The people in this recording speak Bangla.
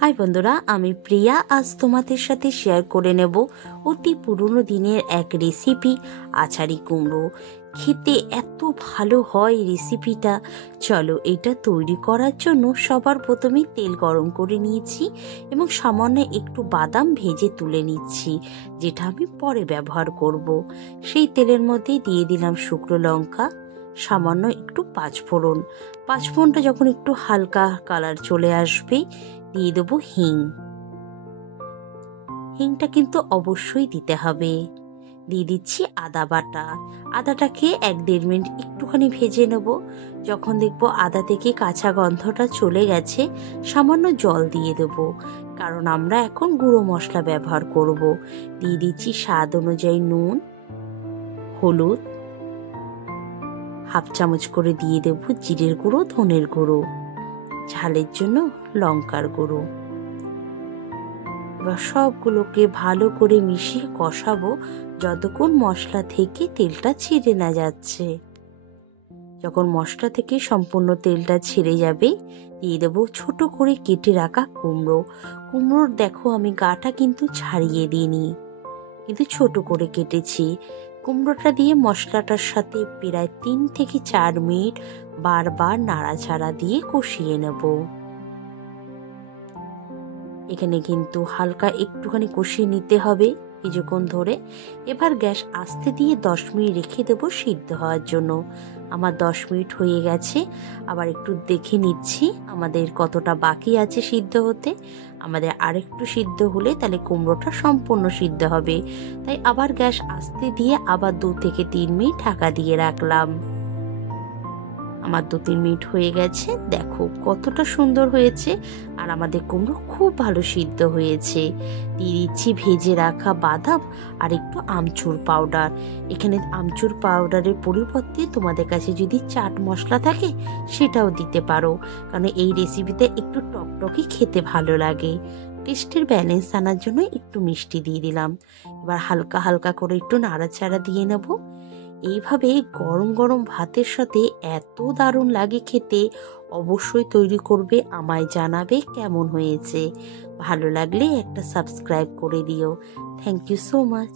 হাই বন্ধুরা, আমি প্রিয়া। আজ তোমাদের সাথে শেয়ার করে নেব অতি পুরনো দিনের এক রেসিপি, আচারি কুমড়ো। খেতে এত ভালো হয় রেসিপিটা। চলো, এটা তৈরি করার জন্য সবার প্রথমে তেল গরম করে নিয়েছি এবং সামান্য একটু বাদাম ভেজে তুলে নিচ্ছি, যেটা আমি পরে ব্যবহার করব। সেই তেলের মধ্যে দিয়ে দিলাম শুকনো লঙ্কা, সামান্য একটু পাঁচফোড়নটা যখন একটু হালকা কালার চলে আসবে দিয়ে দেবো হিংটা কিন্তু অবশ্যই দিতে হবে। দিয়ে দিচ্ছি আদা বাটা। আদাটাকে 1-1.5 মিনিট একটুখানি ভেজে নেব। যখন দেখবো আদা থেকে কাঁচা গন্ধটা চলে গেছে, সামান্য জল দিয়ে দেব, কারণ আমরা এখন গুঁড়ো মশলা ব্যবহার করব। দিয়ে দিচ্ছি স্বাদ অনুযায়ী নুন, হলুদ, 1/2 চামচ করে দিয়ে দেব জিরের গুঁড়ো, ধনের গুঁড়ো, ঝালের জন্য লঙ্কার গুঁড়ো। এবার সবগুলোকে ভালো করে মিশিয়ে কষাবো যতক্ষণ মশলা থেকে তেলটা ছেড়ে না যাচ্ছে। যখন মশলা থেকে সম্পূর্ণ তেলটা ছেড়ে যাবে, দিয়ে দেবো ছোট করে কেটে রাখা কুমড়োর দেখো আমি গাটা কিন্তু ছাড়িয়ে দিইনি, কিন্তু ছোট করে কেটেছি। কুমড়োটা দিয়ে মশলাটার সাথে প্রায় 3 থেকে 4 মিনিট বারবার নাড়াচাড়া দিয়ে কষিয়ে নেব। এখানে কিন্তু হালকা একটুখানি কষিয়ে নিতে হবে কিছুক্ষণ ধরে। এবার গ্যাস আস্তে দিয়ে 10 মিনিট রেখে দেবো সিদ্ধ হওয়ার জন্য। আমার 10 মিনিট হয়ে গেছে। আবার একটু দেখে নিচ্ছি আমাদের কতটা বাকি আছে সিদ্ধ হতে। আমাদের আরেকটু সিদ্ধ হলে তাহলে কুমড়োটা সম্পূর্ণ সিদ্ধ হবে। তাই আবার গ্যাস আস্তে দিয়ে আবার 2 থেকে 3 মিনিট ঢাকা দিয়ে রাখলাম। আমার 2-3 মিনিট হয়ে গেছে। দেখো কতটা সুন্দর হয়েছে, আর আমাদের কুমড়ো খুব ভালো সিদ্ধ হয়েছে। দিয়ে দিচ্ছি ভেজে রাখা বাদাম আর একটু আমচুর পাউডার। এখানে আমচুর পাউডারের পরিবর্তে তোমাদের কাছে যদি চাট মশলা থাকে সেটাও দিতে পারো, কারণ এই রেসিপিতে একটু টকটকে খেতে ভালো লাগে। টেস্টের ব্যালেন্স আনার জন্য একটু মিষ্টি দিয়ে দিলাম। এবার হালকা হালকা করে একটু নাড়াচাড়া দিয়ে নেব। এইভাবে গরম গরম ভাতের সাথে এত দারুণ লাগে খেতে। অবশ্যই তৈরি করবে, আমায় জানাবে কেমন হয়েছে। ভালো লাগলে একটা সাবস্ক্রাইব করে দিও। Thank you so much.